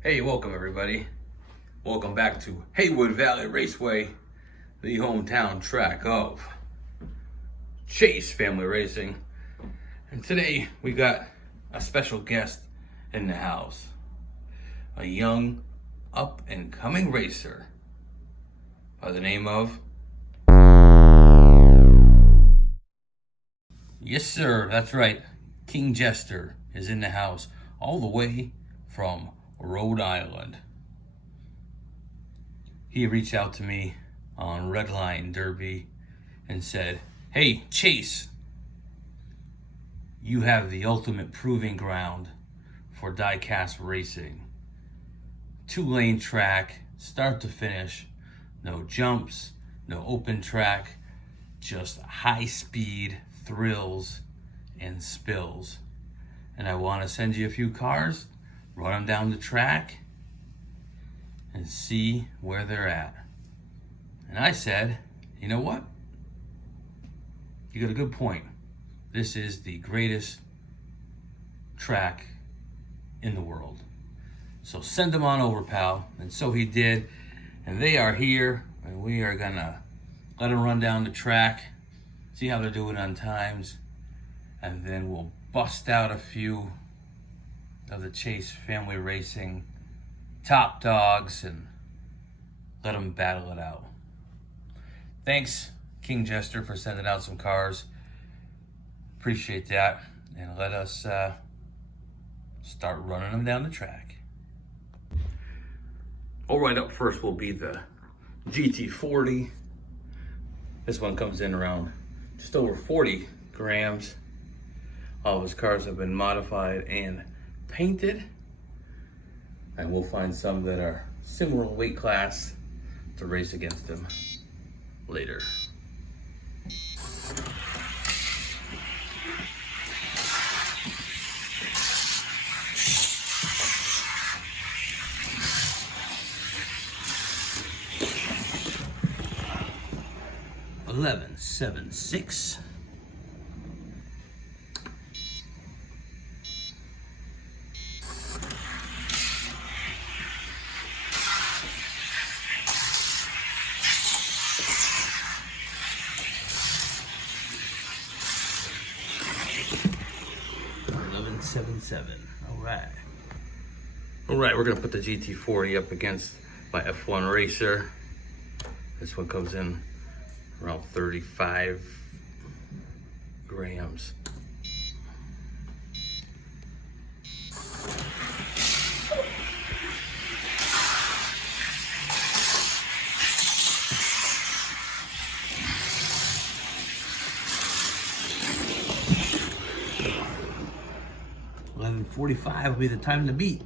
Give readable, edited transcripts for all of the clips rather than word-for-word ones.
Hey, welcome everybody. Welcome back to Haywood Valley Raceway, the hometown track of Chase Family Racing. And today we got a special guest in the house. A young, up and coming racer by the name of... Yes sir, that's right. Kingjester is in the house all the way from Rhode Island. He reached out to me on Redline Derby and said, "Hey Chase, you have the ultimate proving ground for Diecast racing. 2-lane track, start to finish, no jumps, no open track, just high speed thrills and spills. And I want to send you a few cars, run them down the track, and see where they're at." And I said, you know what? You got a good point. This is the greatest track in the world. So send them on over, pal. And so he did. And they are here. And we are gonna let them run down the track, see how they're doing on times. And then we'll bust out a few of the Chase Family Racing top dogs and let them battle it out. Thanks, Kingjester, for sending out some cars. Appreciate that. And let us start running them down the track. All right, up first will be the GT40. This one comes in around just over 40 grams. All of his cars have been modified and painted. And we'll find some that are similar weight class to race against them later. $11.76. $11.77. All right, we're gonna put the GT40 up against my F1 Racer. This one comes in around 35 grams. $11.45 will be the time to beat.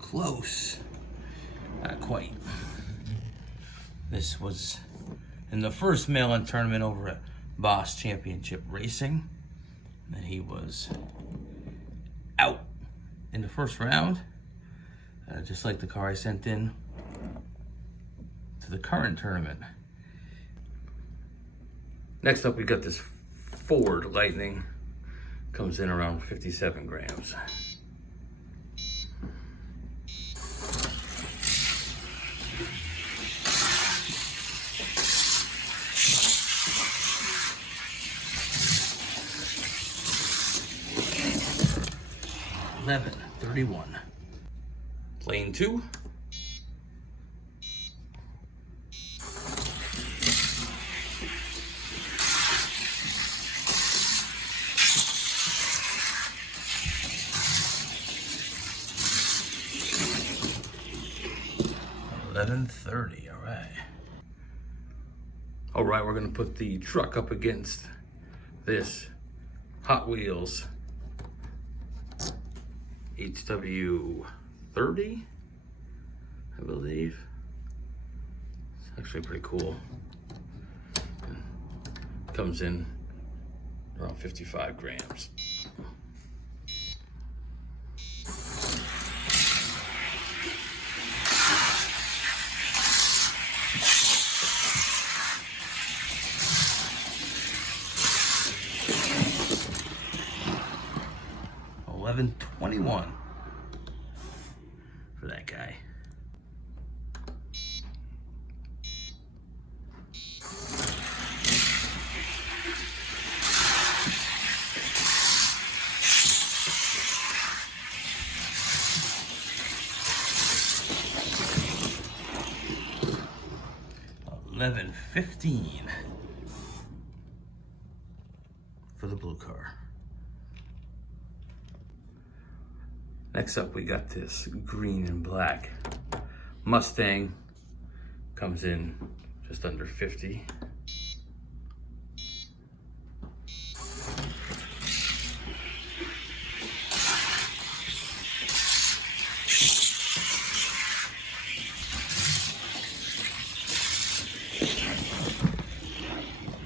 Close, not quite. This was in the first mail-in tournament over at Boss Championship Racing, and he was out in the first round, just like the car I sent in to the current tournament. Next up, we got this Ford Lightning, comes in around 57 grams. $11.31. Lane 2. $11.30. All right, we're gonna put the truck up against this Hot Wheels HW30, I believe. It's actually pretty cool. comes in around 55 grams. $11.21 for that guy. $11.15 for the blue car. Next up, we got this green and black Mustang. Comes in just under 50.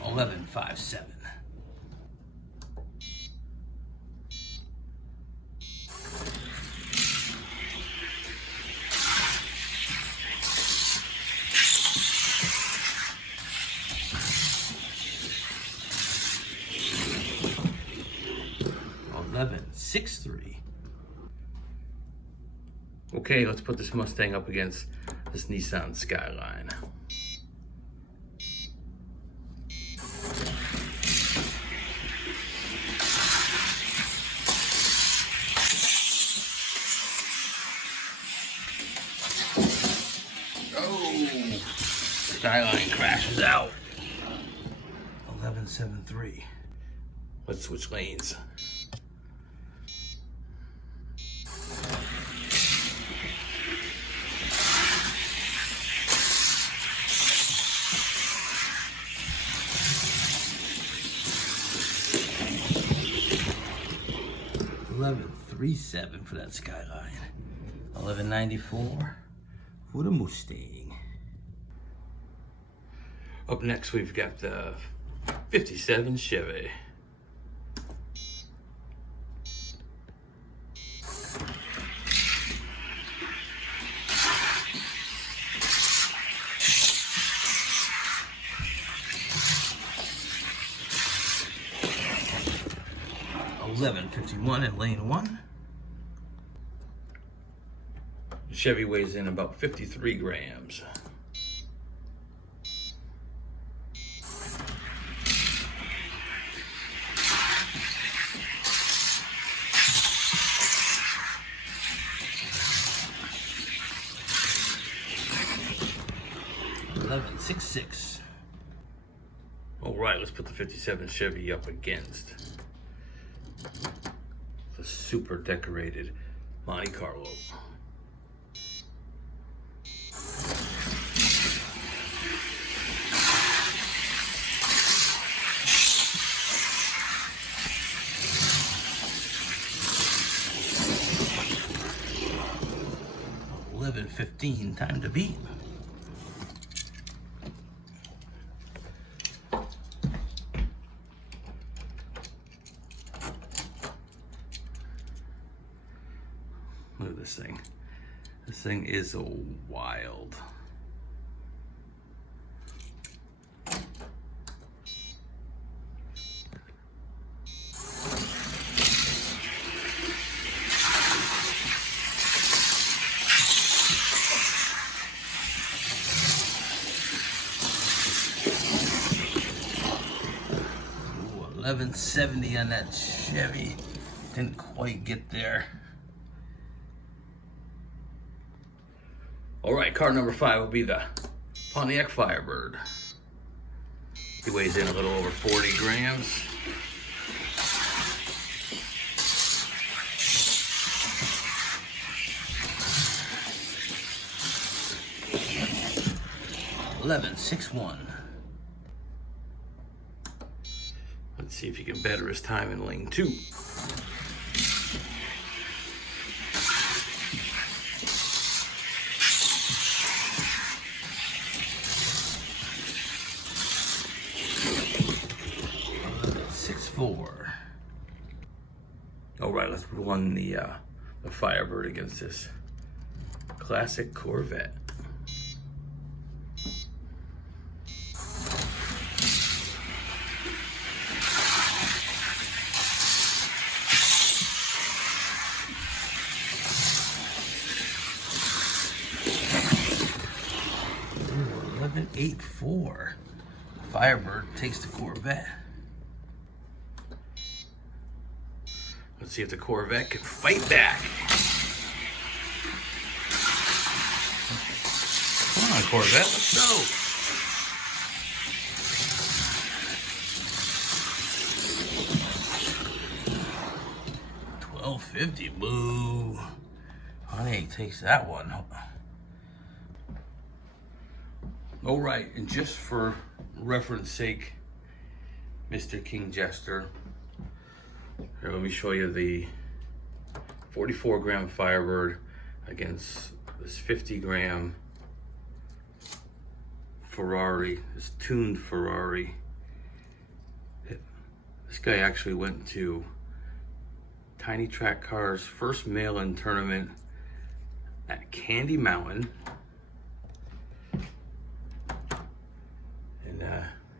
$11.57. $11.63. Okay, let's put this Mustang up against this Nissan Skyline. Oh, Skyline crashes out. 11.73. Let's switch lanes. $11.37 for that Skyline. $11.94 for the Mustang. Up next, we've got the 57 Chevy. $11.51 in lane 1. Chevy weighs in about 53 grams. $11.66. All right, let's put the 57 Chevy up against the super decorated Monte Carlo. $11.15, time to beat. Look at this thing. This thing is wild. $11.70 on that Chevy. Didn't quite get there. All right, car number 5 will be the Pontiac Firebird. He weighs in a little over 40 grams. $11.61. Let's see if he can better his time in lane 2. 4. All right, let's run the Firebird against this classic Corvette. Ooh, 11.84. Firebird takes the Corvette. Let's see if the Corvette can fight back. Come on, Corvette, let's go. $12.50, boo. Honey takes that one. All right, and just for reference sake, Mr. Kingjester, here, let me show you the 44-gram Firebird against this 50-gram Ferrari, this tuned Ferrari. This guy actually went to Tiny Track Cars' first mail-in tournament at Candy Mountain. And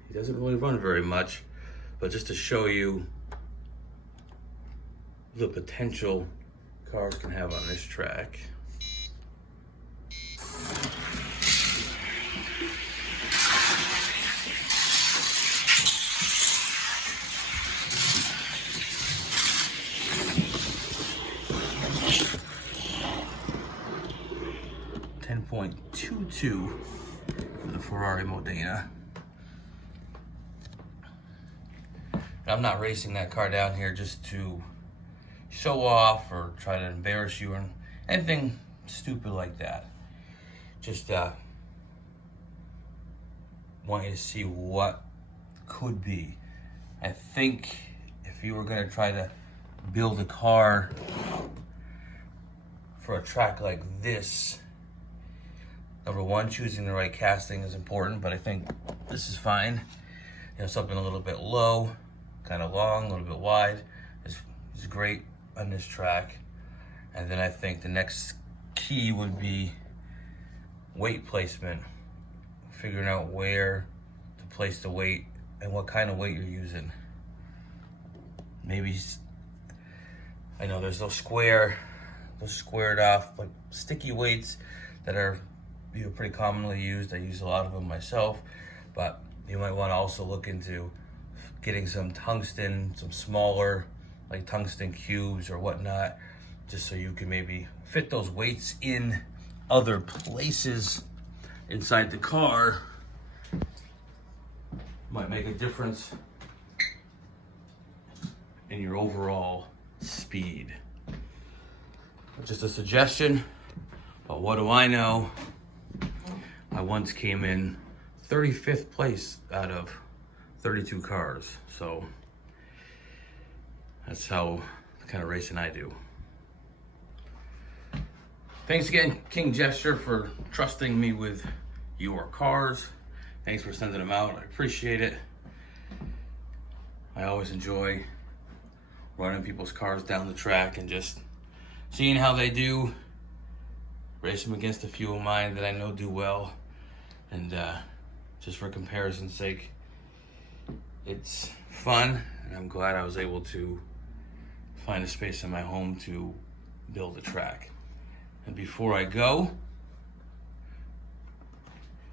he doesn't really run very much, but just to show you the potential cars can have on this track. .22 for the Ferrari Modena. I'm not racing that car down here just to show off or try to embarrass you or anything stupid like that. Just want you to see what could be. I think if you were going to try to build a car for a track like this, number one, choosing the right casting is important, but I think this is fine. You know, something a little bit low, kind of long, a little bit wide is great on this track. And then I think the next key would be weight placement, figuring out where to place the weight and what kind of weight you're using. Maybe, I know there's those squared off, like sticky weights that are pretty commonly used. I use a lot of them myself, but you might want to also look into getting some tungsten, some smaller, like tungsten cubes or whatnot, just so you can maybe fit those weights in other places inside the car. Might make a difference in your overall speed. Just a suggestion, but what do I know? I once came in 35th place out of 32 cars, so that's how the kind of racing I do. Thanks again, Kingjester, for trusting me with your cars. Thanks for sending them out. I appreciate it. I always enjoy running people's cars down the track and just seeing how they do. Race them against a few of mine that I know do well. And just for comparison's sake, it's fun. And I'm glad I was able to find a space in my home to build a track. And before I go,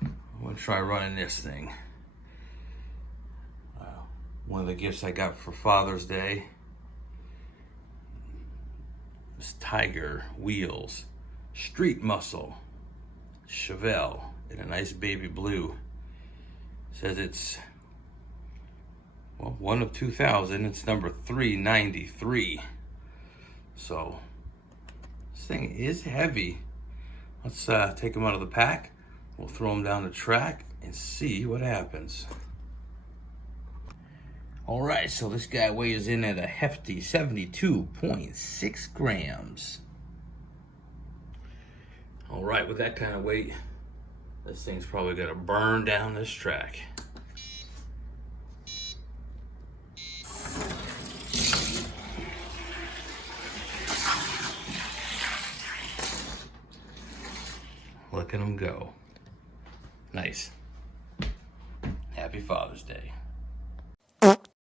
I'm gonna try running this thing. One of the gifts I got for Father's Day, this Tiger wheels, street muscle, Chevelle in a nice baby blue. Says it's, well, one of 2,000. It's number 393. So this thing is heavy. Let's take them out of the pack. We'll throw them down the track and see what happens. All right, so this guy weighs in at a hefty 72.6 grams. All right, with that kind of weight, this thing's probably gonna burn down this track. Look at him go. Nice. Happy Father's Day.